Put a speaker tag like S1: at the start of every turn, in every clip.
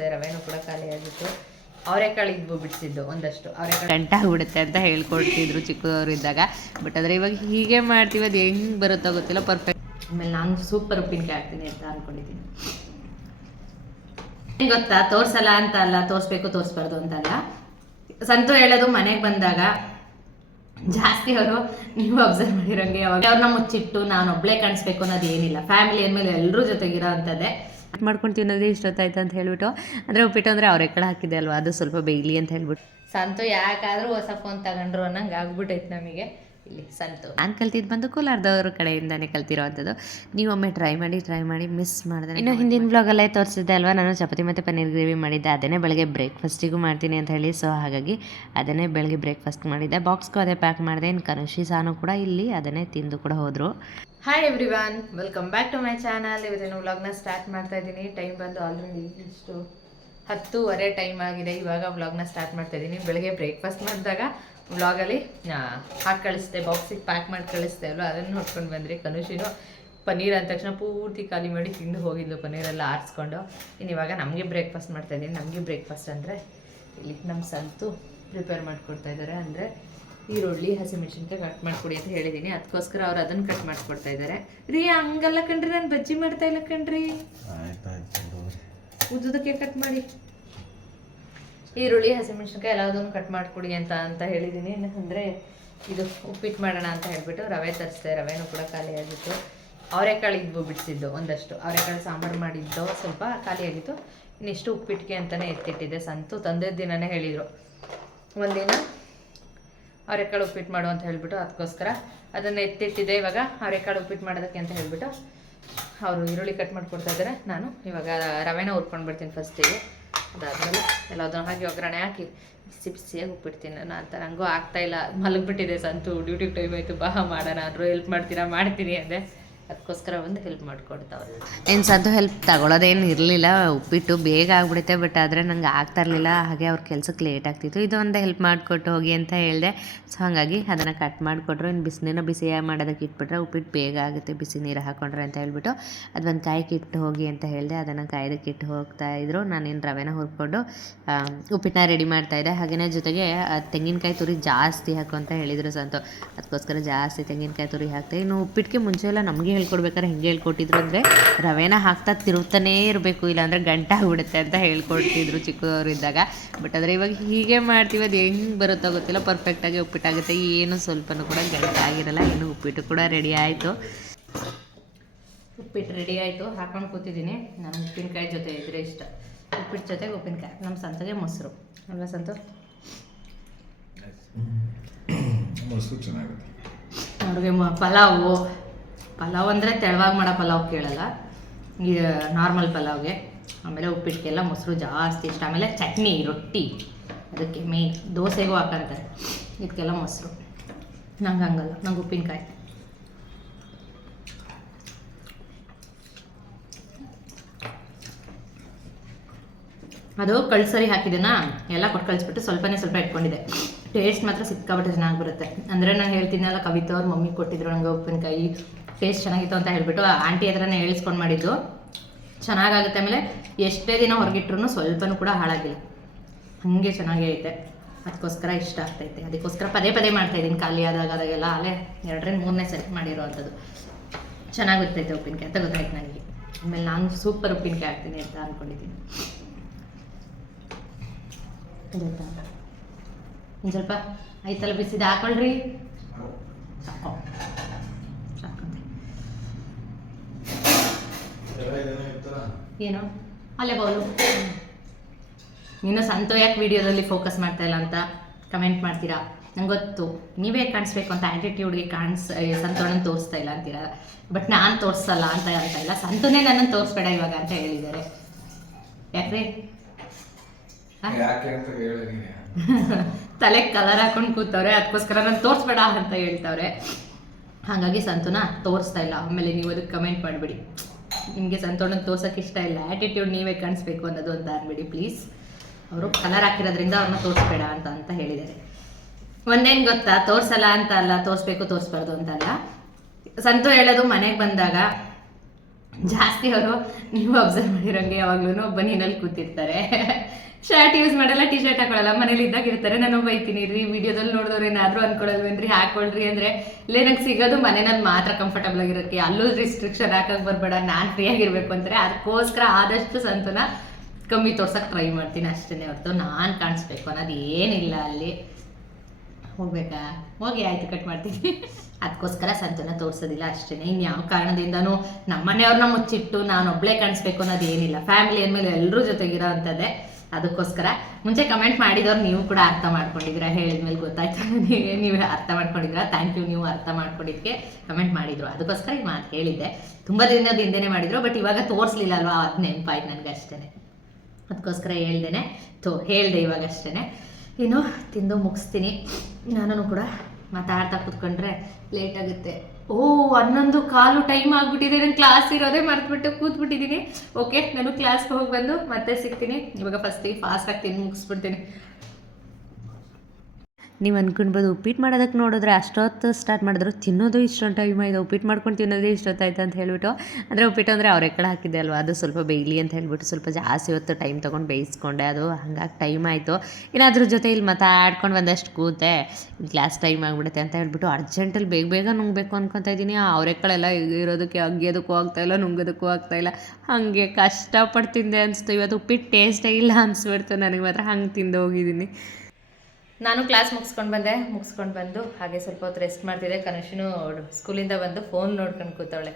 S1: ತರಿಸ್ದೆ ರವೆನೂ ಕೂಡ ಖಾಲಿ ಆಗಿತ್ತು. ಅವರೆಕಾಳು ಇದ್ವು ಬಿಡಿಸಿದ್ದು ಒಂದಷ್ಟು. ಅವರೆಕಾಳು ಗಂಟಾಗ್ಬಿಡುತ್ತೆ ಅಂತ ಹೇಳ್ಕೊಡ್ತಿದ್ರು ಚಿಕ್ಕದವರಿದ್ದಾಗ ಬಟ್ ಆದರೆ ಇವಾಗ ಹೀಗೆ ಮಾಡ್ತೀವಿ ಅದು ಹೆಂಗೆ ಬರುತ್ತೋ ಗೊತ್ತಿಲ್ಲ. ಪರ್ಫೆಕ್ಟ್ ಆಮೇಲೆ ನಾನು ಸೂಪರ್ ಉಪ್ಪಿನಕಾಯಿ ಹಾಕ್ತೀನಿ ಅಂತ ಅಂದ್ಕೊಂಡಿದ್ದೀನಿ ಗೊತ್ತಾ? ತೋರ್ಸಲ್ಲ ಅಂತ ಅಲ್ಲ ತೋರಿಸ್ಬೇಕು ತೋರಿಸ್ಬಾರ್ದು ಅಂತಲ್ಲ ಸಂತು ಹೇಳೋದು ಮನೆಗೆ ಬಂದಾಗ. ಜಾಸ್ತಿ ಅವರು ನೀವು ಅಬ್ಸರ್ವ್ ಮಾಡಿರೋಂಗೆ ಅವ್ರನ್ನ ಮುಚ್ಚಿಟ್ಟು ನಾನು ಒಬ್ಳೆ ಕಾಣಿಸ್ಬೇಕು ಅನ್ನೋದು ಏನಿಲ್ಲ. ಫ್ಯಾಮಿಲಿ ಅಂದಮೇಲೆ ಎಲ್ಲರೂ ಜೊತೆಗಿರೋ ಅಂಥದ್ದೇ. ಮಾಡ್ಕೊಂಡು ತಿನ್ನೋದೇ ಇಷ್ಟೊತ್ತಾಯ್ತು ಅಂತ ಹೇಳ್ಬಿಟ್ಟು. ಅಂದರೆ ಉಪ್ಪಿಟ್ಟು ಅಂದರೆ ಅವ್ರ ಹಾಕಿದೆ ಅಲ್ವಾ, ಅದು ಸ್ವಲ್ಪ ಬೇಯಲಿ ಅಂತ ಹೇಳ್ಬಿಟ್ಟು. ಸಂತು ಯಾಕಾದರೂ ಹೊಸ ಫೋನ್ ತಗೊಂಡ್ರು ಅನ್ನಂಗೆ ಆಗ್ಬಿಟ್ಟೈತೆ ನಮಗೆ. ಇಲ್ಲಿ ಸಂತು. ನಾನು ಕಲ್ತಿದ್ದು ಬಂದು ಕೋಲಾರದವ್ರ ಕಡೆಯಿಂದಾನೇ ಕಲ್ತಿರೋ ಅಂಥದ್ದು ನೀವು ಒಮ್ಮೆ ಟ್ರೈ ಮಾಡಿ ಟ್ರೈ ಮಾಡಿ ಮಿಸ್ ಮಾಡಿದೆ ಇನ್ನು ಹಿಂದಿನ ಬ್ಲಾಗಲ್ಲೇ ತೋರಿಸಿದ್ದೆ ಅಲ್ವಾ? ನಾನು ಚಪಾತಿ ಮತ್ತು ಪನ್ನೀರ್ ಗ್ರೇವಿ ಮಾಡಿದ್ದೆ. ಅದನ್ನೇ ಬೆಳಗ್ಗೆ ಬ್ರೇಕ್ಫಾಸ್ಟಿಗೂ ಮಾಡ್ತೀನಿ ಅಂತ ಹೇಳಿ. ಸೊ ಹಾಗಾಗಿ ಅದನ್ನೇ ಬೆಳಗ್ಗೆ ಬ್ರೇಕ್ಫಾಸ್ಟ್ ಮಾಡಿದ್ದೆ. ಬಾಕ್ಸ್ಗೂ ಅದೇ ಪ್ಯಾಕ್ ಮಾಡಿದೆ. ಇನ್ನು ಕನುಷಿ ಸಾನು ಕೂಡ ಇಲ್ಲಿ ಅದನ್ನೇ ತಿಂದು ಕೂಡ ಹೋದರು. Hi everyone welcome back to my channel ಇವತ್ತಿನ ವ್ಲಾಗ್ನ ಸ್ಟಾರ್ಟ್ ಮಾಡ್ತಾ ಇದ್ದೀನಿ. ಟೈಮ್ ಬಂದು ಆಲ್ರೆಡಿ ಇಷ್ಟು ಹತ್ತೂವರೆ ಟೈಮ್ ಆಗಿದೆ. ಇವಾಗ ವ್ಲಾಗ್ನ ಸ್ಟಾರ್ಟ್ ಮಾಡ್ತಾ ಇದ್ದೀನಿ. ಬೆಳಗ್ಗೆ ಬ್ರೇಕ್ಫಾಸ್ಟ್ ಮಾಡಿದಾಗ ವ್ಲಾಗಲ್ಲಿ ಹಾಕಿ ಕಳಿಸ್ದೆ ಬಾಕ್ಸಿಗೆ ಪ್ಯಾಕ್ ಮಾಡಿ ಕಳಿಸ್ದೆ ಅಲ್ವ? ಅದನ್ನು ನೋಡ್ಕೊಂಡು ಬಂದ್ರಿ ಕನುಷಿನು. ಪನ್ನೀರ್ ಅಂದ ತಕ್ಷಣ ಪೂರ್ತಿ ಖಾಲಿ ಮಾಡಿ ತಿಂದು ಹೋಗಿದ್ಲು ಪನ್ನೀರೆಲ್ಲ ಆರಿಸ್ಕೊಂಡು. ಇನ್ನು ಇವಾಗ ನಮಗೆ ಬ್ರೇಕ್ಫಾಸ್ಟ್ ಮಾಡ್ತಾ ಇದ್ದೀನಿ. ನಮಗೆ ಬ್ರೇಕ್ಫಾಸ್ಟ್ ಅಂದರೆ ಇಲ್ಲಿ ನಮ್ಮ ಸಂತು ಪ್ರಿಪೇರ್ ಮಾಡಿಕೊಡ್ತಾ ಇದ್ದಾರೆ. ಅಂದರೆ ಈರುಳ್ಳಿ ಹಸಿಮೆಣಸಿನ್ಕಾಯಿ ಕಟ್ ಮಾಡಿಕೊಡಿ ಅಂತ ಹೇಳಿದ್ದೀನಿ. ಅದಕ್ಕೋಸ್ಕರ ಅವ್ರು ಅದನ್ನು ಕಟ್ ಮಾಡಿಕೊಡ್ತಾ ಇದ್ದಾರೆ. ರೀ ಹಂಗಲ್ಲ ಕಣ್ರಿ ನಾನು ಬಜ್ಜಿ ಮಾಡ್ತಾ ಇಲ್ಲ ಕಣ್ರಿ. ಉದ್ದುದಕ್ಕೆ ಕಟ್ ಮಾಡಿ. ಈರುಳ್ಳಿ, ಹಸಿಮೆಣಸಿನ್ಕಾಯಿ ಎಲ್ಲದನ್ನು ಕಟ್ ಮಾಡಿಕೊಡಿ ಅಂತ ಅಂತ ಹೇಳಿದ್ದೀನಿ ಅಂದರೆ ಇದು ಉಪ್ಪಿಟ್ಟು ಮಾಡೋಣ ಅಂತ ಹೇಳಿಬಿಟ್ಟು ರವೆ ತರಿಸ್ದೆ. ರವೆನೂ ಕೂಡ ಖಾಲಿಯಾಗಿತ್ತು ಅವರೆಕಾಳು ಇದ್ಬು ಬಿಡಿಸಿದ್ದು ಒಂದಷ್ಟು. ಅವರೆಕಾಳು ಸಾಂಬಾರು ಮಾಡಿದ್ದು ಸ್ವಲ್ಪ ಖಾಲಿಯಾಗಿತ್ತು ಇನ್ನಿಷ್ಟು ಉಪ್ಪಿಟ್ಟಿಗೆ ಅಂತಲೇ ಎತ್ತಿಟ್ಟಿದ್ದೆ. ಸಂತು ತಂದೆ ದಿನನೇ ಹೇಳಿದರು. ಒಂದಿನ ಅವರೆಕಾಳು ಉಪ್ಪಿಟ್ಟು ಮಾಡು ಅಂತ ಹೇಳಿಬಿಟ್ಟು ಅದಕ್ಕೋಸ್ಕರ ಅದನ್ನು ಎತ್ತಿಟ್ಟಿದ್ದೆ. ಇವಾಗ ಅವರೆಕಾಳು ಉಪ್ಪಿಟ್ಟು ಮಾಡೋದಕ್ಕೆ ಅಂತ ಹೇಳಿಬಿಟ್ಟು ಅವರು ಈರುಳ್ಳಿ ಕಟ್ ಮಾಡಿಕೊಡ್ತಾ ಇದ್ದಾರೆ ನಾನು ಇವಾಗ ರವೆನ ಹುರ್ಕೊಂಡು ಬಿಡ್ತೀನಿ ಫಸ್ಟಿಗೆ ಅದಾದಮೇಲೆ ಎಲ್ಲದನ್ನ ಹಾಕಿ ಒಗ್ಗರಣೆ ಹಾಕಿ ಬಿಸಿ ಬಿಸಿಯಾಗಿ ಉಪ್ಪಿಡ್ತೀನಿ. ನಾನು ಅಂತ ನನಗೂ ಆಗ್ತಾ ಇಲ್ಲ. ಮಲಗಿಬಿಟ್ಟಿದೆ ಸಂತು. ಡ್ಯೂಟಿ ಟೈಮ್ ಆಯಿತು. ಬಾ ಮಾಡೋಣ. ಆದರೂ ಹೆಲ್ಪ್ ಮಾಡ್ತೀರಾ? ಮಾಡ್ತೀನಿ ಅಂದೆ. ಅದಕ್ಕೋಸ್ಕರ ಒಂದು ಹೆಲ್ಪ್ ಮಾಡಿಕೊಡ್ತಾವ್ರೆ. ಏನು ಸದ್ದು ಹೆಲ್ಪ್ ತಗೊಳ್ಳೋದೇನು ಇರಲಿಲ್ಲ, ಉಪ್ಪಿಟ್ಟು ಬೇಗ ಆಗ್ಬಿಡುತ್ತೆ ಬಟ್ ಆದರೆ ನಂಗೆ ಆಗ್ತಾ ಇರಲಿಲ್ಲ, ಹಾಗೆ ಅವ್ರ ಕೆಲಸಕ್ಕೆ ಲೇಟ್ ಆಗ್ತಿತ್ತು. ಒಂದು ಹೆಲ್ಪ್ ಮಾಡಿಕೊಟ್ಟು ಹೋಗಿ ಅಂತ ಹೇಳಿದೆ. ಸೊ ಹಾಗಾಗಿ ಅದನ್ನು ಕಟ್ ಮಾಡಿಕೊಟ್ರು. ಇನ್ನು ಬಿಸಿನೀರು ಬಿಸಿ ಮಾಡೋದಕ್ಕೆ ಇಟ್ಬಿಟ್ರೆ ಉಪ್ಪಿಟ್ಟು ಬೇಗ ಆಗುತ್ತೆ, ಬಿಸಿ ನೀರು ಹಾಕೊಂಡ್ರೆ ಅಂತ ಹೇಳ್ಬಿಟ್ಟು. ಅದೊಂದು ಕಾಯಕ್ಕೆ ಇಟ್ಟು ಹೋಗಿ ಅಂತ ಹೇಳಿದೆ. ಅದನ್ನು ಕಾಯ್ದಕ್ಕೆ ಇಟ್ಟು ಹೋಗ್ತಾ ಇದ್ರು. ನಾನೇನು ರವೆನ ಹುರ್ಕೊಂಡು ಉಪ್ಪಿಟ್ಟನ್ನ ರೆಡಿ ಮಾಡ್ತಾ ಇದ್ದೆ. ಹಾಗೆಯೇ ಜೊತೆಗೆ ತೆಂಗಿನಕಾಯಿ ತುರಿ ಜಾಸ್ತಿ ಹಾಕು ಅಂತ ಹೇಳಿದರು ಸಂತು. ಅದಕ್ಕೋಸ್ಕರ ಜಾಸ್ತಿ ತೆಂಗಿನಕಾಯಿ ತುರಿ ಹಾಕ್ತೆ ಇನ್ನು ಉಪ್ಪಿಟ್ಟಿಗೆ ಮುಂಚೆ ಎಲ್ಲ ನಮಗೆ ಹೇಳ್ಕೊಡ್ಬೇಕಾದ್ರೆ ಹೆಂಗೆ ಹೇಳ್ಕೊಟ್ಟಿದ್ರು ಅಂದರೆ ರವೆನ ಹಾಕ್ತಾ ತಿರುಗ್ತಾನೇ ಇರಬೇಕು ಇಲ್ಲಾಂದರೆ ಗಂಟ ಆಗ್ಬಿಡುತ್ತೆ ಅಂತ ಹೇಳ್ಕೊಡ್ತಿದ್ರು ಚಿಕ್ಕದವರಿದ್ದಾಗ ಬಟ್ ಆದರೆ ಇವಾಗ ಹೀಗೆ ಮಾಡ್ತೀವಿ ಅದು ಹೆಂಗೆ ಬರುತ್ತೋ ಗೊತ್ತಿಲ್ಲ. ಪರ್ಫೆಕ್ಟಾಗಿ ಉಪ್ಪಿಟ್ಟಾಗುತ್ತೆ. ಏನು ಸ್ವಲ್ಪನೂ ಕೂಡ ಗಂಟ ಆಗಿರಲ್ಲ ಏನು ಉಪ್ಪಿಟ್ಟು ಕೂಡ ರೆಡಿ ಆಯಿತು. ಉಪ್ಪಿಟ್ಟು ರೆಡಿ ಆಯಿತು. ಹಾಕೊಂಡು ಕೂತಿದ್ದೀನಿ. ನಾನು ಉಪ್ಪಿನಕಾಯಿ ಜೊತೆ ಇದ್ರೆ ಇಷ್ಟ. ಉಪ್ಪಿಟ್ಟು ಜೊತೆಗೆ ಉಪ್ಪಿನಕಾಯಿ. ನಮ್ಮ ಸಂತಗೆ ಮೊಸರು. ಅಲ್ವಾ ಸಂತು?
S2: ಮೊಸರು ಚೆನ್ನಾಗುತ್ತೆ
S1: ಅವ್ರಿಗೆ ಪಲಾವು. ಪಲಾವ್ ಅಂದರೆ ತೆಳವಾಗಿ ಮಾಡೋ ಪಲಾವ್ ಕೇಳಲ್ಲ. ಈ ನಾರ್ಮಲ್ ಪಲಾವ್ಗೆ. ಆಮೇಲೆ ಉಪ್ಪಿಟ್ಟಿಗೆಲ್ಲ ಮೊಸರು ಜಾಸ್ತಿ ಇಷ್ಟ. ಆಮೇಲೆ ಚಟ್ನಿ, ರೊಟ್ಟಿ. ಅದಕ್ಕೆ ಮೇನ್ ದೋಸೆಗೂ ಹಾಕಂತಾರೆ. ಇದಕ್ಕೆಲ್ಲ ಮೊಸರು. ನಂಗೆ ಹಂಗಲ್ಲ. ನಂಗೆ ಉಪ್ಪಿನಕಾಯಿ. ಅದು ಕಳ್ಸರಿ ಹಾಕಿದೆನ? ಎಲ್ಲ ಕೊಟ್ಟು ಕಳಿಸ್ಬಿಟ್ಟು ಸ್ವಲ್ಪನೇ ಸ್ವಲ್ಪ ಇಟ್ಕೊಂಡಿದ್ದೆ. ಟೇಸ್ಟ್ ಮಾತ್ರ ಸಿಕ್ಕಾಬಿಟ್ಟು ಚೆನ್ನಾಗಿ ಬರುತ್ತೆ. ಅಂದರೆ ನಾನು ಹೇಳ್ತೀನಲ್ಲ, ಕವಿತಾ ಅವ್ರ ಮಮ್ಮಿ ಕೊಟ್ಟಿದ್ರು ನಂಗೆ ಉಪ್ಪಿನಕಾಯಿ. ಟೇಸ್ಟ್ ಚೆನ್ನಾಗಿತ್ತು ಅಂತ ಹೇಳಿಬಿಟ್ಟು ಆಂಟಿ ಹತ್ರನೇ ಹೇಳಿಸ್ಕೊಂಡು ಮಾಡಿದ್ದು. ಚೆನ್ನಾಗಾಗುತ್ತೆ ಆಮೇಲೆ ಎಷ್ಟೇ ದಿನ ಹೊರಗಿಟ್ರು ಸ್ವಲ್ಪನೂ ಕೂಡ ಹಾಳಾಗಿಲ್ಲ. ಹಾಗೆ ಚೆನ್ನಾಗೇ ಐತೆ. ಅದಕ್ಕೋಸ್ಕರ ಇಷ್ಟ ಆಗ್ತೈತೆ ಅದಕ್ಕೋಸ್ಕರ ಪದೇ ಪದೇ ಮಾಡ್ತಾ ಇದ್ದೀನಿ. ಖಾಲಿ ಆದಾಗ ಅದಾಗೆಲ್ಲ ಅಲ್ಲೇ ಎರಡರಿಂದ ಮೂರನೇ ಸರಿ ಮಾಡಿರೋ ಅಂಥದ್ದು. ಚೆನ್ನಾಗಿ ಗೊತ್ತೈತೆ ಉಪ್ಪಿನಕಾಯಿ. ಅಂತ ಗೊತ್ತಾಯ್ತು ನನಗೆ. ಆಮೇಲೆ ನಾನು ಸೂಪರ್ ಉಪ್ಪಿನಕಾಯಿ ಹಾಕ್ತೀನಿ ಅಂತ ಅಂದ್ಕೊಂಡಿದ್ದೀನಿ ಒಂದು ಸ್ವಲ್ಪ ಐತಲ್ಲ ಬಿಸಿದ ಹಾಕೊಳ್ರಿ. ಏನು? ಅಲ್ಲೇ ಬೌಲು. ನೀನು ಸಂತೋ ಯಾಕೆ ವಿಡಿಯೋದಲ್ಲಿ ಫೋಕಸ್ ಮಾಡ್ತಾ ಇಲ್ಲ ಅಂತ ಕಮೆಂಟ್ ಮಾಡ್ತೀರಾ? ನಂಗೆ ಗೊತ್ತು. ನೀವೇ ಕಾಣಿಸ್ಬೇಕು ಅಂತ ಆ್ಯಟಿಟ್ಯೂಡ್ಗೆ ಕಾಣಿಸ್ ಸಂತೋಣನ ತೋರಿಸ್ತಾ ಇಲ್ಲ ಅಂತೀರಾ? ಬಟ್ ನಾನು ತೋರಿಸಲ್ಲ ಅಂತ ಅಂತ ಇಲ್ಲ. ಸಂತೋನೇ ನನ್ನನ್ನು ತೋರಿಸ್ಬೇಡ ಇವಾಗ ಅಂತ ಹೇಳಿದ್ದಾರೆ. ಯಾಕ್ರಿ. ತಲೆ ಕಲರ್ ಹಾಕೊಂಡು ಕೂತವ್ರೆ ಅದಕ್ಕೋಸ್ಕರ ನಾನು ತೋರಿಸ್ಬೇಡ ಅಂತ ಹೇಳ್ತಾವ್ರೆ. ಹಾಗಾಗಿ ಸಂತೋನ ತೋರಿಸ್ತಾ ಇಲ್ಲ. ಆಮೇಲೆ ನೀವು ಅದಕ್ಕೆ ಕಮೆಂಟ್ ಮಾಡಿಬಿಡಿ. ನಿಮಗೆ ಸಂತೋಣನ ತೋರ್ಸೋಕೆ ಇಷ್ಟ ಇಲ್ಲ. ಆ್ಯಟಿಟ್ಯೂಡ್ ನೀವೇ ಕಾಣಿಸ್ಬೇಕು ಅನ್ನೋದು ಅಂತ ಅನ್ಬಿಡಿ ಪ್ಲೀಸ್ ಅವರು ಕಲರ್ ಹಾಕಿರೋದ್ರಿಂದ ಅವ್ರನ್ನ ತೋರಿಸ್ಬೇಡ ಅಂತ ಅಂತ ಹೇಳಿದ್ದಾರೆ. ಒಂದೇನು ಗೊತ್ತಾ? ತೋರಿಸಲ್ಲ ಅಂತ ಅಲ್ಲ, ತೋರಿಸ್ಬೇಕು, ತೋರಿಸ್ಬಾರ್ದು ಅಂತ ಅಲ್ಲ. ಸಂತು ಹೇಳೋದು ಮನೆಗೆ ಬಂದಾಗ ಜಾಸ್ತಿ ಅವರು ನೀವು ಅಬ್ಸರ್ವ್ ಮಾಡಿರೋಂಗೆ ಯಾವಾಗ್ಲೂ ಬನೀನಲ್ಲಿ ಕೂತಿರ್ತಾರೆ. ಶರ್ಟ್ ಯೂಸ್ ಮಾಡಲ್ಲ ಟಿ ಶರ್ಟ್ ಹಾಕೊಳ್ಳಲ್ಲ, ಮನೇಲಿ ಇದ್ದಾಗ ಇರ್ತಾರೆ. ನಾನು ಬೈತೀನಿ ರೀ ವಿಡಿಯೋದಲ್ಲಿ ನೋಡಿದವ್ರು ಏನಾದರೂ ಅನ್ಕೊಳ್ಳಲ್ವೇನ್ರಿ ಹಾಕೊಳ್ರಿ ಅಂದರೆ, ಇಲ್ಲೇ ನಂಗೆ ಸಿಗೋದು ಮನೆನಲ್ಲಿ ಮಾತ್ರ ಕಂಫರ್ಟಬಲ್ ಆಗಿರೋಕ್ಕೆ ಅಲ್ಲೂ ರಿಸ್ಟ್ರಿಕ್ಷನ್ ಹಾಕಕ್ಕೆ ಬರಬೇಡ, ನಾನು ಫ್ರೀಯಾಗಿರ್ಬೇಕು ಅಂತಾರೆ ಅದಕ್ಕೋಸ್ಕರ ಆದಷ್ಟು ಸಂತನ ಕಮ್ಮಿ ತೋರ್ಸಕ್ಕೆ ಟ್ರೈ ಮಾಡ್ತೀನಿ ಅಷ್ಟೇ ಹೊರತು ನಾನು ಕಾಣಿಸ್ಬೇಕು ಅನ್ನೋದು ಏನಿಲ್ಲ ಅಲ್ಲಿ. ಹೋಗ್ಬೇಕಾ? ಹೋಗಿ ಆಯ್ತು ಕಟ್ ಮಾಡ್ತೀನಿ. ಅದಕ್ಕೋಸ್ಕರ ಸಂತನ ತೋರಿಸೋದಿಲ್ಲ ಅಷ್ಟೇ. ಇನ್ಯಾವ ಕಾರಣದಿಂದನೂ ನಮ್ಮ ಮನೆಯವ್ರನ್ನ ಮುಚ್ಚಿಟ್ಟು ನಾನು ಕಾಣಿಸ್ಬೇಕು ಅನ್ನೋದು ಏನಿಲ್ಲ. ಫ್ಯಾಮಿಲಿ ಅಂದಮೇಲೆ ಎಲ್ಲರೂ ಜೊತೆಗಿರೋ ಅಂಥದ್ದೇ. ಅದಕ್ಕೋಸ್ಕರ ಮುಂಚೆ ಕಮೆಂಟ್ ಮಾಡಿದವ್ರು ನೀವು ಕೂಡ ಅರ್ಥ ಮಾಡ್ಕೊಂಡಿದ್ದೀರಾ? ಹೇಳಿದ್ಮೇಲೆ ಗೊತ್ತಾಯ್ತು. ನೀವೇ, ನೀವು ಅರ್ಥ ಮಾಡ್ಕೊಂಡಿದ್ದೀರಾ? ಥ್ಯಾಂಕ್ ಯು ನೀವು ಅರ್ಥ ಮಾಡ್ಕೊಂಡಿದ್ದಕ್ಕೆ ಕಮೆಂಟ್ ಮಾಡಿದ್ರು. ಅದಕ್ಕೋಸ್ಕರ ಈ ಮಾತು ಹೇಳಿದ್ದೆ. ತುಂಬ ದಿನದ ಹಿಂದೆನೇ ಮಾಡಿದ್ರು ಬಟ್ ಇವಾಗ ತೋರಿಸ್ಲಿಲ್ಲ ಅಲ್ವಾ? ಅದು ನೆನಪಾಯ್ತು ನನಗೆ ಅಷ್ಟೇ ಅದಕ್ಕೋಸ್ಕರ ಹೇಳ್ದೇನೆ. ತೋ, ಹೇಳ್ದೆ ಇವಾಗ ಅಷ್ಟೇ ಇನ್ನು ತಿಂದು ಮುಗಿಸ್ತೀನಿ. ನಾನು ಕೂಡ ಮಾತಾಡ್ತಾ ಕೂತ್ಕೊಂಡ್ರೆ ಲೇಟ್ ಆಗುತ್ತೆ. ಓ, ಹನ್ನೊಂದು ಕಾಲು ಟೈಮ್ ಆಗಿಬಿಟ್ಟಿದೆ. ನಾನು ಕ್ಲಾಸ್ ಇರೋದೇ ಮರೆತುಬಿಟ್ಟು ಕೂತ್ಬಿಟ್ಟಿದ್ದೀನಿ ಓಕೆ ನಾನು ಕ್ಲಾಸ್ಗೆ ಹೋಗಿ ಬಂದು ಮತ್ತೆ ಸಿಗ್ತೀನಿ. ಇವಾಗ ಫಸ್ಟಿಗೆ ಫಾಸ್ಟಾಗಿ ತಿಂದು ಮುಗಿಸ್ಬಿಡ್ತೀನಿ.
S3: ನೀವು ಅನ್ಕೊಂಡ್ಬೋದು ಉಪ್ಪಿಟ್ಟು ಮಾಡೋದಕ್ಕೆ ನೋಡಿದ್ರೆ ಅಷ್ಟೊತ್ತು ಸ್ಟಾರ್ಟ್ ಮಾಡಿದ್ರು, ತಿನ್ನೋದು ಇಷ್ಟೊಂದು ಟೈಮ್ ಆಯಿತು ಉಪ್ಪಿಟ್ಟು ಮಾಡ್ಕೊಂಡು ತಿನ್ನೋದೇ ಇಷ್ಟೊತ್ತಾಯ್ತು ಅಂತ ಹೇಳಿಬಿಟ್ಟು, ಅಂದರೆ ಉಪ್ಪಿಟ್ಟು ಅಂದರೆ ಅವ್ರ ಕಡೆ ಹಾಕಿದ್ದೆ ಅಲ್ವಾ, ಅದು ಸ್ವಲ್ಪ ಬೇಯಲಿ ಅಂತ ಹೇಳಿಬಿಟ್ಟು ಸ್ವಲ್ಪ ಜಾಸ್ತಿ ಹೊತ್ತು ಟೈಮ್ ತೊಗೊಂಡು ಬೇಯಿಸ್ಕೊಂಡೆ, ಅದು ಹಂಗಾಗಿ ಟೈಮ್ ಆಯಿತು. ಇನ್ನು ಅದ್ರ ಜೊತೆ ಇಲ್ಲಿ ಮಾತಾಡ್ಕೊಂಡು ಬಂದಷ್ಟು ಕೂತೆ ಕ್ಲಾಸ್ ಟೈಮ್ ಆಗಿಬಿಡುತ್ತೆ ಅಂತ ಹೇಳ್ಬಿಟ್ಟು ಅರ್ಜೆಂಟಲ್ಲಿ ಬೇಗ ಬೇಗ ನುಂಗಬೇಕು ಅನ್ಕೊತಾ ಇದ್ದೀನಿ ಅವರೆಕ್ಕಳೆಲ್ಲ ಇರೋದಕ್ಕೆ ಅಗ್ಯೋದಕ್ಕೂ ಆಗ್ತಾಯಿಲ್ಲ ನುಂಗೋದಕ್ಕೂ ಆಗ್ತಾಯಿಲ್ಲ ಹಾಗೆ ಕಷ್ಟಪಟ್ಟು ತಿಂದೆ ಅನಿಸ್ತು, ಇವತ್ತು ಉಪ್ಪಿಟ್ಟು ಟೇಸ್ಟೇ ಇಲ್ಲ ಅನಿಸ್ಬಿಡ್ತು, ನನಗೆ ಮಾತ್ರ ಹಂಗೆ ತಿಂದು ಹೋಗಿದ್ದೀನಿ
S1: ನಾನು ಕ್ಲಾಸ್ ಮುಗಿಸ್ಕೊಂಡು ಬಂದೆ, ಮುಗಿಸ್ಕೊಂಡು ಬಂದು ಹಾಗೆ ಸ್ವಲ್ಪ ಹೊತ್ತು ರೆಸ್ಟ್ ಮಾಡ್ತಿದ್ದೆ. ಕನಶನು ಸ್ಕೂಲಿಂದ ಬಂದು ಫೋನ್ ನೋಡ್ಕೊಂಡು ಕೂತವಳೆ.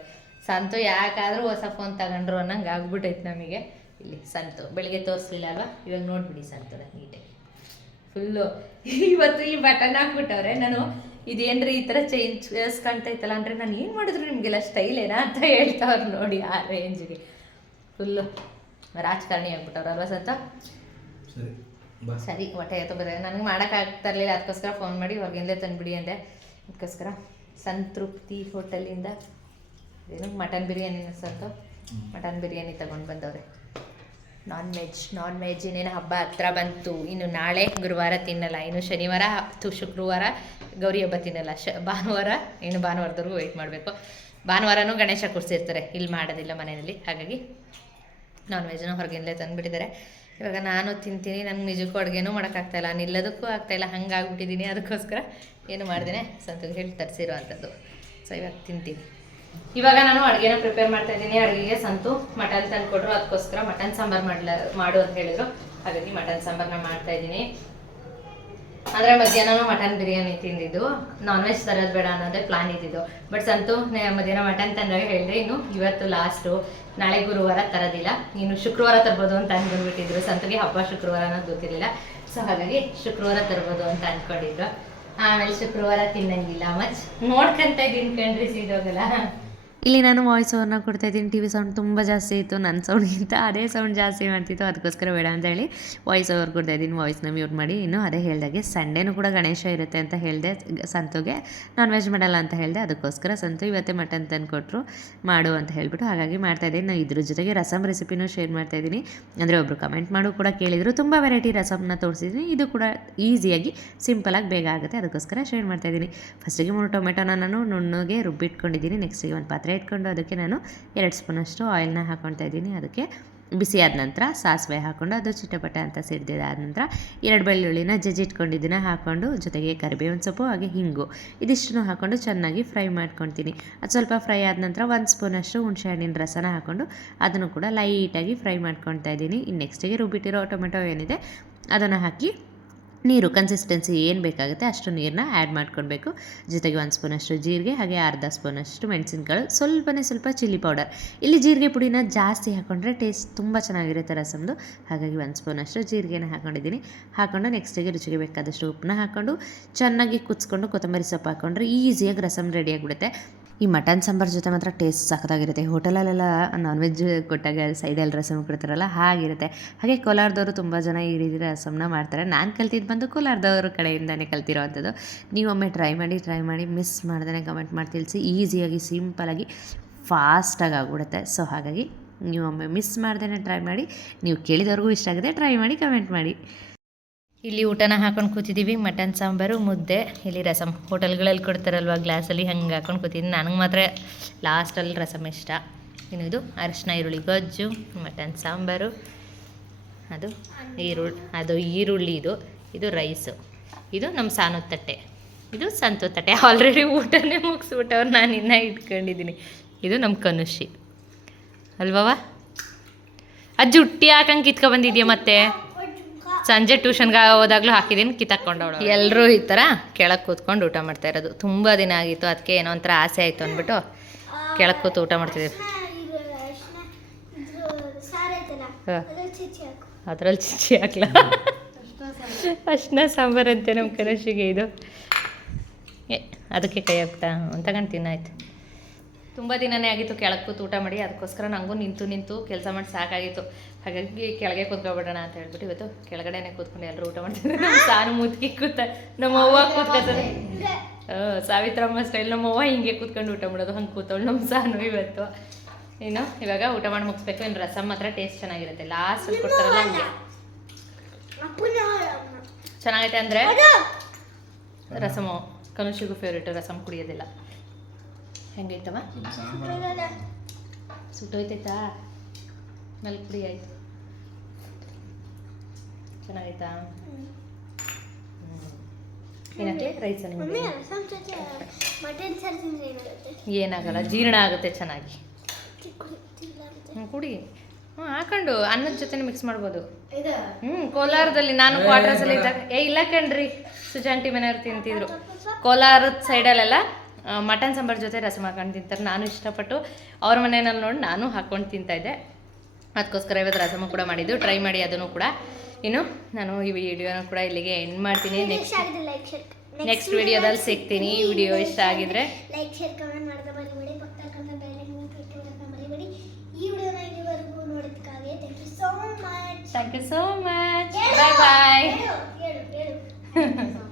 S1: ಸಂತು ಯಾಕಾದರೂ ಹೊಸ ಫೋನ್ ತಗೊಂಡ್ರು ಅನ್ನಂಗೆ ಆಗ್ಬಿಟ್ಟೈತೆ ನಮಗೆ. ಇಲ್ಲಿ ಸಂತು, ಬೆಳಿಗ್ಗೆ ತೋರಿಸ್ಲಿಲ್ಲ ಅಲ್ವಾ? ಇವಾಗ ನೋಡ್ಬಿಡಿ ಸಂತು ನೀಟಾಗಿ ಫುಲ್ಲು ಇವತ್ತು ಈ ಬಟನ್ ಹಾಕ್ಬಿಟ್ಟವ್ರೆ. ನಾನು ಇದೇನ್ರಿ ಈ ಥರ ಚೇಂಜ್ ಕಾಣ್ತೈತಲ್ಲ ಅಂದರೆ ನಾನು ಏನು ಮಾಡಿದ್ರು ನಿಮಗೆಲ್ಲ ಸ್ಟೈಲ್ ಏನ ಅಂತ ಹೇಳ್ತಾವ್ರು ನೋಡಿ ಆ ರೇಂಜ್ಗೆ ಫುಲ್ಲು ರಾಜಕಾರಣಿ ಆಗ್ಬಿಟ್ಟವ್ರಲ್ವ ಸಂತ?
S2: ಸರಿ
S1: ಹೊಟ್ಟೆ ಆಯ್ತು ಬರ ನನಗೆ ಮಾಡೋಕ್ಕಾಗ್ತಾ ಇರಲಿಲ್ಲ ಅದಕ್ಕೋಸ್ಕರ ಫೋನ್ ಮಾಡಿ ಹೊರಗಿಂದಲೇ ತಂದುಬಿಡಿ ಅಂದೆ. ಅದಕ್ಕೋಸ್ಕರ ಸಂತೃಪ್ತಿ ಹೋಟೆಲಿಂದ ಏನು ಮಟನ್ ಬಿರಿಯಾನಿ ಸಂತು ಮಟನ್ ಬಿರಿಯಾನಿ ತಗೊಂಡು ಬಂದವ್ರೆ. ನಾನ್ ವೆಜ್ ನಾನ್ ವೆಜ್ ಇನ್ನೇನು ಹಬ್ಬ ಹತ್ರ ಬಂತು. ಇನ್ನು ನಾಳೆ ಗುರುವಾರ ತಿನ್ನಲ್ಲ. ಇನ್ನು ಶನಿವಾರ ತು ಶುಕ್ರವಾರ ಗೌರಿ ಹಬ್ಬ ತಿನ್ನಲ್ಲ. ಶ ಭಾನುವಾರ ಇನ್ನು ಭಾನುವಾರದವರೆಗೂ ವೆಯ್ಟ್ ಮಾಡಬೇಕು. ಭಾನುವಾರನೂ ಗಣೇಶ ಕೂರಿಸಿರ್ತಾರೆ. ಇಲ್ಲಿ ಮಾಡೋದಿಲ್ಲ ಮನೆಯಲ್ಲಿ. ಹಾಗಾಗಿ ನಾನ್ ವೆಜ್ನ ಹೊರಗಿಂದಲೇ ತಂದುಬಿಟ್ಟಿದ್ದಾರೆ. ಇವಾಗ ನಾನು ತಿಂತೀನಿ ನನಗೆ ನಿಜಕ್ಕೂ ಅಡುಗೆನೂ ಮಾಡೋಕ್ಕಾಗ್ತಾಯಿಲ್ಲ ನಿಲ್ಲೋದಕ್ಕೂ ಆಗ್ತಾಯಿಲ್ಲ ಹಂಗೆ ಆಗ್ಬಿಟ್ಟಿದ್ದೀನಿ ಅದಕ್ಕೋಸ್ಕರ ಏನು ಮಾಡಿದೆ ಸಂತಗೆ ಹೇಳಿ ತರಿಸಿರೋ ಅಂಥದ್ದು ಸೊ ಇವಾಗ ತಿಂತೀನಿ. ಇವಾಗ ನಾನು ಅಡುಗೆನ ಪ್ರಿಪೇರ್ ಮಾಡ್ತಾ ಇದ್ದೀನಿ. ಅಡುಗೆಗೆ ಸಂತು, ಮಟನ್ ತಂದು ಕೊಟ್ಟರು ಅದಕ್ಕೋಸ್ಕರ ಮಟನ್ ಸಾಂಬಾರು ಮಾಡ್ಲ ಮಾಡು ಅಂತ ಹೇಳಿದ್ರು. ಹಾಗಾಗಿ ಮಟನ್ ಸಾಂಬಾರನ್ನ ಮಾಡ್ತಾ ಇದ್ದೀನಿ. ಅಂದರೆ ಮಧ್ಯಾಹ್ನ ಮಟನ್ ಬಿರಿಯಾನಿ ತಿಂದಿದ್ದು. ನಾನ್ ವೆಜ್ ತರೋದು ಬೇಡ ಅನ್ನೋದೇ ಪ್ಲಾನ್ ಇದ್ದಿದ್ದು. ಬಟ್ ಸಂತು ಮಧ್ಯಾಹ್ನ ಮಟನ್ ತಂದಾಗ ಹೇಳಿದ್ರೆ ಇನ್ನು ಇವತ್ತು ಲಾಸ್ಟು ನಾಳೆ ಗುರುವಾರ ತರೋದಿಲ್ಲ. ಇನ್ನು ಶುಕ್ರವಾರ ತರ್ಬೋದು ಅಂತ ಅನ್ಕೊಂಡ್ಬಿಟ್ಟಿದ್ರು ಸಂತುಗೆ ಹಬ್ಬ ಶುಕ್ರವಾರ ಅನ್ನೋದು ಗೊತ್ತಿರಲಿಲ್ಲ. ಸೊ ಹಾಗಾಗಿ ಶುಕ್ರವಾರ ತರ್ಬೋದು ಅಂತ ಅನ್ಕೊಂಡಿದ್ರು. ಆಮೇಲೆ ಶುಕ್ರವಾರ ತಿನ್ನಂಗಿಲ್ಲ, ಮಚ್. ನೋಡ್ಕಂತ ಇದ್ದೀನಿ ಕಣ್ರಿ ಸೀದೋಗಲ್ಲ.
S3: ಇಲ್ಲಿ ನಾನು ವಾಯ್ಸ್ ಓವರ್ನ ಕೊಡ್ತಾ ಇದ್ದೀನಿ. ಟಿ ವಿ ಸೌಂಡ್ ತುಂಬ ಜಾಸ್ತಿ ಇತ್ತು. ನನ್ನ ಸೌಂಡ್ಗಿಂತ ಅದೇ ಸೌಂಡ್ ಜಾಸ್ತಿ ಮಾಡ್ತಿತ್ತು. ಅದಕ್ಕೋಸ್ಕರ ಬೇಡ ಅಂತ ಹೇಳಿ ವಾಯ್ಸ್ ಓವರ್ ಕೊಡ್ತಾ ಇದ್ದೀನಿ. ವಾಯ್ಸ್ನ ಮ್ಯೂಟ್ ಮಾಡಿ. ಇನ್ನು ಅದೇ ಹೇಳಿದಾಗೆ ಸಂಡೇನೂ ಕೂಡ ಗಣೇಶ ಇರುತ್ತೆ ಅಂತ ಹೇಳಿದೆ. ಸಂತುಗೆ ನಾನ್ ವೆಜ್ ಮಾಡಲ್ಲ ಅಂತ ಹೇಳಿದೆ. ಅದಕ್ಕೋಸ್ಕರ ಸಂತು ಇವತ್ತೇ ಮಟನ್ ತಂದು ಕೊಟ್ಟರು ಮಾಡು ಅಂತ ಹೇಳಿಬಿಟ್ಟು ಹಾಗಾಗಿ ಮಾಡ್ತಾ ಇದ್ದೀನಿ. ನಾನು ಇದ್ರ ಜೊತೆಗೆ ರಸಮ್ ರೆಸಿಪಿನೂ ಶೇರ್ ಮಾಡ್ತಾ ಇದ್ದೀನಿ. ಅಂದರೆ ಒಬ್ಬರು ಕಮೆಂಟ್ ಮಾಡು ಕೂಡ ಕೇಳಿದರು. ತುಂಬ ವೆರೈಟಿ ರಸಮ್ನ ತೋರಿಸಿದ್ದೀನಿ. ಇದು ಕೂಡ ಈಸಿಯಾಗಿ ಸಿಂಪಲಾಗಿ ಬೇಗ ಆಗುತ್ತೆ. ಅದಕ್ಕೋಸ್ಕರ ಶೇರ್ ಮಾಡ್ತಾ ಇದ್ದೀನಿ. ಫಸ್ಟಿಗೆ ಮೂರು ಟೊಮೆಟೊನ ನಾನು ನುಣ್ಣಗೆ ರುಬ್ಬಿಟ್ಕೊಂಡಿದ್ದೀನಿ. ನೆಕ್ಸ್ಟಿಗೆ ಒಂದು ಪಾತ್ರೆ ಇಟ್ಕೊಂಡು ಅದಕ್ಕೆ ನಾನು ಎರಡು ಸ್ಪೂನಷ್ಟು ಆಯಿಲ್ನ ಹಾಕ್ಕೊಳ್ತಾ ಇದ್ದೀನಿ. ಅದಕ್ಕೆ ಬಿಸಿ ಆದ ನಂತರ ಸಾಸಿವೆ ಹಾಕ್ಕೊಂಡು ಅದು ಚಿಟಪಟ ಅಂತ ಸಿಡ್ದಿದ್ದಾದ ನಂತರ ಎರಡು ಬೆಳ್ಳುಳ್ಳಿನ ಜಜ್ಜಿಟ್ಕೊಂಡಿದ್ದನ್ನ ಹಾಕ್ಕೊಂಡು ಜೊತೆಗೆ ಕರಿಬೇವಿನ ಸೊಪ್ಪು ಹಾಗೆ ಹಿಂಗು ಇದಿಷ್ಟನ್ನು ಹಾಕ್ಕೊಂಡು ಚೆನ್ನಾಗಿ ಫ್ರೈ ಮಾಡ್ಕೊತೀನಿ ಅದು ಸ್ವಲ್ಪ ಫ್ರೈ ಆದ ನಂತರ ಒಂದು ಸ್ಪೂನಷ್ಟು ಹುಣಸೆ ಹಣ್ಣಿನ ರಸನ ಹಾಕ್ಕೊಂಡು ಅದನ್ನು ಕೂಡ ಲೈಟಾಗಿ ಫ್ರೈ ಮಾಡ್ಕೊತಾ ಇದ್ದೀನಿ. ಇನ್ನು ನೆಕ್ಸ್ಟಿಗೆ ರುಬ್ಬಿಟ್ಟಿರೋ ಟೊಮೆಟೊ ಏನಿದೆ ಅದನ್ನು ಹಾಕಿ ನೀರು ಕನ್ಸಿಸ್ಟೆನ್ಸಿ ಏನು ಬೇಕಾಗುತ್ತೆ ಅಷ್ಟು ನೀರನ್ನ ಆ್ಯಡ್ ಮಾಡ್ಕೊಳ್ಬೇಕು. ಜೊತೆಗೆ ಒಂದು ಸ್ಪೂನಷ್ಟು ಜೀರಿಗೆ ಹಾಗೆ ಅರ್ಧ ಸ್ಪೂನಷ್ಟು ಮೆಣಸಿನ್ಕಾಳು. ಸ್ವಲ್ಪನೇ ಸ್ವಲ್ಪ ಚಿಲ್ಲಿ ಪೌಡರ್ ಇಲ್ಲಿ ಜೀರಿಗೆ ಪುಡಿನ ಜಾಸ್ತಿ ಹಾಕ್ಕೊಂಡ್ರೆ ಟೇಸ್ಟ್ ತುಂಬ ಚೆನ್ನಾಗಿರುತ್ತೆ ರಸಮ್ದು. ಹಾಗಾಗಿ ಒಂದು ಸ್ಪೂನಷ್ಟು ಜೀರಿಗೆನ ಹಾಕ್ಕೊಂಡಿದ್ದೀನಿ ಹಾಕ್ಕೊಂಡು ನೆಕ್ಸ್ಟಿಗೆ ರುಚಿಗೆ ಬೇಕಾದಷ್ಟು ಉಪ್ಪನ್ನ ಹಾಕ್ಕೊಂಡು ಚೆನ್ನಾಗಿ ಕುಚ್ಕೊಂಡು ಕೊತ್ತಂಬರಿ ಸೊಪ್ಪು ಹಾಕ್ಕೊಂಡ್ರೆ ಈಸಿಯಾಗಿ ರಸಮ್ ರೆಡಿ ಆಗಿಬಿಡುತ್ತೆ. ಈ ಮಟನ್ ಸಾಂಬಾರ್ ಜೊತೆ ಮಾತ್ರ ಟೇಸ್ಟ್ ಸಖತ್ತಾಗಿರುತ್ತೆ. ಹೋಟೆಲಲ್ಲೆಲ್ಲ ನಾನ್ ವೆಜ್ ಕೊಟ್ಟಾಗ ಸೈಡಲ್ಲಿ ರಸಮ್ ಕೊಡ್ತಾರಲ್ಲ, ಹಾಗಿರುತ್ತೆ. ಹಾಗೆ ಕೋಲಾರದವರು ತುಂಬ ಜನ ಈ ರೀತಿ ರಸಮ್ನ ಮಾಡ್ತಾರೆ. ನಾನು ಕಲ್ತಿದ್ದು ಬಂದು ಕೋಲಾರದವ್ರ ಕಡೆಯಿಂದನೇ ಕಲ್ತಿರೋ ಅಂಥದ್ದು ನೀವೊಮ್ಮೆ ಟ್ರೈ ಮಾಡಿ ಟ್ರೈ ಮಾಡಿ ಮಿಸ್ ಮಾಡ್ದೇ ಕಮೆಂಟ್ ಮಾಡಿ ತಿಳಿಸಿ ಈಸಿಯಾಗಿ ಸಿಂಪಲಾಗಿ ಫಾಸ್ಟಾಗಿ ಆಗಿಬಿಡುತ್ತೆ. ಸೊ ಹಾಗಾಗಿ ನೀವೊಮ್ಮೆ ಮಿಸ್ ಮಾಡ್ದೇ ಟ್ರೈ ಮಾಡಿ, ನೀವು ಕೇಳಿದವ್ರಿಗೂ ಇಷ್ಟ ಆಗಿದೆ ಟ್ರೈ ಮಾಡಿ ಕಮೆಂಟ್ ಮಾಡಿ.
S1: ಇಲ್ಲಿ ಊಟನ ಹಾಕೊಂಡು ಕೂತಿದ್ದೀವಿ ಮಟನ್, ಸಾಂಬಾರು, ಮುದ್ದೆ. ಇಲ್ಲಿ ರಸಮ್ ಹೋಟೆಲ್ಗಳಲ್ಲಿ ಕೊಡ್ತಾರಲ್ವ ಗ್ಲಾಸಲ್ಲಿ? ಹಂಗೆ ಹಾಕೊಂಡು ಕೂತಿದ್ದೀನಿ ನನಗೆ ಮಾತ್ರ ಲಾಸ್ಟಲ್ಲಿ ರಸಮ್ ಇಷ್ಟ. ಇನ್ನು ಇದು ಅರಿಶಿನ, ಈರುಳ್ಳಿ, ಗೊಜ್ಜು, ಮಟನ್, ಸಾಂಬಾರು. ಅದು ಈರುಳ್ಳಿ ಅದು ಈರುಳ್ಳಿ ಇದು. ಇದು ರೈಸು. ಇದು ನಮ್ಮ ಸಾನು ತಟ್ಟೆ. ಇದು ಸಂತು ತಟ್ಟೆ. ಆಲ್ರೆಡಿ ಊಟನೇ ಮುಗಿಸ್ಬಿಟ್ಟವ್ರು ನಾನು ಇನ್ನೂ ಇಟ್ಕೊಂಡಿದ್ದೀನಿ ಇದು ನಮ್ಮ ಕನುಷಿ. ಅಲ್ವವಾ ಅಜ್ಜಿ, ಹುಟ್ಟಿ ಹಾಕಂಗೆ ಕಿತ್ಕೊ ಬಂದಿದ್ಯಾ ಮತ್ತೆ? ಸಂಜೆ ಟ್ಯೂಷನ್ಗೆ ಹೋದಾಗಲೂ ಹಾಕಿದ್ದೀನಿ ಕಿತ್ತಾಕೊಂಡವಳು ಎಲ್ಲರೂ ಈ ಥರ ಕೆಳಕ್ಕೆ ಕೂತ್ಕೊಂಡು ಊಟ ಮಾಡ್ತಾ ಇರೋದು. ತುಂಬ ದಿನ ಆಗಿತ್ತು, ಅದಕ್ಕೆ ಏನೋ ಒಂಥರ ಆಸೆ ಆಯಿತು ಅಂದ್ಬಿಟ್ಟು ಕೆಳಗೆ ಕೂತು ಊಟ ಮಾಡ್ತಿದ್ದೀವಿ. ಅದರಲ್ಲಿ ಚಿಚ್ಚಿ ಹಾಕ್ಲ? ಅಷ್ಟನ್ನ ಸಾಂಬಾರಂತೆ ನಮ್ಮ ಕನಸಿಗೆ ಇದು. ಏ, ಅದಕ್ಕೆ ಕೈ ಹಾಕ್ತಾ? ಅಂತ ತಿನ್ನಾಯ್ತು. ತುಂಬ ದಿನನೇ ಆಗಿತ್ತು ಕೆಳಗೆ ಕೂತು ಊಟ ಮಾಡಿ ಅದಕ್ಕೋಸ್ಕರ ನನಗೂ ನಿಂತು ನಿಂತು ಕೆಲಸ ಮಾಡಿ ಸಾಕಾಗಿತ್ತು. ಹಾಗಾಗಿ ಕೆಳಗೆ ಕೂತ್ಕೊಬಿಡೋಣ ಅಂತ ಹೇಳ್ಬಿಟ್ಟು ಇವತ್ತು ಕೆಳಗಡೆನೆ ಕೂತ್ಕೊಂಡು ಎಲ್ಲರೂ ಊಟ ಮಾಡ್ತಿದ್ರು ನಮ್ಮ ಸಾನು ಮುದ್ಕಿ ಕೂತ ನಮ್ಮ ಅವ್ವ ಕೂತ್ಕೊತಾರೆ ಸಾವಿತ್ರಮ್ಮ ಸ್ಟೈಲ್ ನಮ್ಮ ಅವ್ವ ಹಿಂಗೆ ಕೂತ್ಕೊಂಡು ಊಟ ಮಾಡೋದು ಹಂಗೆ ಕೂತವಳು ನಮ್ಮ ಸಾನು ಇವತ್ತು. ಏನು ಇವಾಗ ಊಟ ಮಾಡಿ ಮುಗಿಸ್ಬೇಕು. ಇನ್ನು ರಸಮ್ ಮಾತ್ರ ಟೇಸ್ಟ್ ಚೆನ್ನಾಗಿರುತ್ತೆ. ಲಾಸ್ಟ್ ಕೊಡ್ತಾರಲ್ಲ ಹಂಗೆ. ಚೆನ್ನಾಗೈತೆ ಅಂದರೆ ರಸಮು. ಕನುಷಿಗೂ ಫೇವ್ರೇಟು ರಸಮ್ ಕುಡಿಯೋದಿಲ್ಲ. ಹೆಂಗೈತವ? ಸುಟ್ಟೋಯ್ತೈತಾ ಮೇಲೆ ಪುಡಿ ಆಯ್ತು. ಚೆನ್ನಾಗೈತಾ? ಏನಕ್ಕೆ? ರೈಸ ಏನಾಗಲ್ಲ ಜೀರ್ಣ ಆಗುತ್ತೆ ಚೆನ್ನಾಗಿ. ಹ್ಞೂ ಕುಡಿ. ಹ್ಞೂ ಹಾಕೊಂಡು ಅನ್ನದ ಜೊತೆ ಮಿಕ್ಸ್ ಮಾಡ್ಬೋದು. ಹ್ಞೂ ಕೋಲಾರದಲ್ಲಿ ನಾನು ಕ್ವಾರ್ಟರ್ಸಲ್ಲಿ ಇದ್ದಾಗ ಏ ಇಲ್ಲ ಕಣ್ರಿ ಸುಜಾಂಟಿ ಮನೆಯವ್ರು ತಿಂತಿದ್ರು. ಕೋಲಾರದ ಸೈಡಲ್ಲೆಲ್ಲ ಮಟನ್ ಸಾಂಬಾರ್ ಜೊತೆ ರಸಮ್ ಹಾಕೊಂಡು ತಿಂತಾರೆ. ನಾನು ಇಷ್ಟಪಟ್ಟು ಅವ್ರ ಮನೆಯಲ್ಲಿ ನೋಡಿ ನಾನು ಹಾಕ್ಕೊಂಡು ತಿಂತಾಯಿದ್ದೆ ಅದಕ್ಕೋಸ್ಕರ ಇವತ್ತು ರಸಮ ಕೂಡ ಮಾಡಿದ್ದು. ಟ್ರೈ ಮಾಡಿ ಅದನ್ನು ಕೂಡ. ಇನ್ನು ನಾನು ಈ ವಿಡಿಯೋನ ಕೂಡ ಇಲ್ಲಿಗೆ ಎಂಡ್ ಮಾಡ್ತೀನಿ. ನೆಕ್ಸ್ಟ್ ನೆಕ್ಸ್ಟ್ ವಿಡಿಯೋದಲ್ಲಿ ಸಿಗ್ತೀನಿ. ಈ ವಿಡಿಯೋ ಇಷ್ಟ ಆಗಿದ್ರೆ.
S4: Like share bell thank you so much
S1: thank you so much